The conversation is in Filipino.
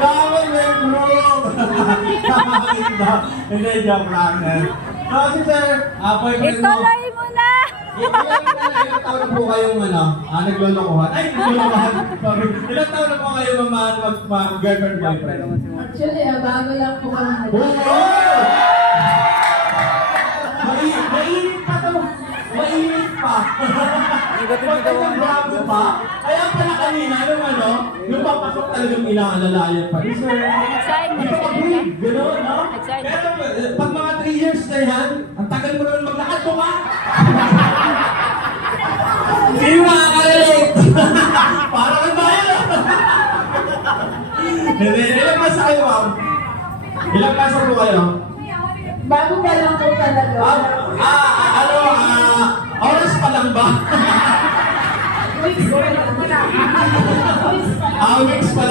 Common name group! Hindi, joke lang. So, si sir, boyfriend mo. Ituloy mo na! Ilang taon na po kayong naglolokohan? Ay, naglolokohan. Sorry. Ilang taon na po kayo mag-girlfriend, boyfriend? Actually, bago lang po kami. Oo! Mainit pa to. Mainit pa. Bago pa. Kaya pala kanina, nung papasok talagang inaalalayan pa. Sir, dito ka po, gano'n, no? Pero pag mga 3 years na yan, ang tagal mo naman maglakad mo ka. Hindi makakarelate. Para kang bayan, no? Ilang klasa kayo, ma'am? Ilang klasa po kayo? Bago pa lang po talaga. Oras pa lang ba? Weeks pa lang. Weeks pa lang.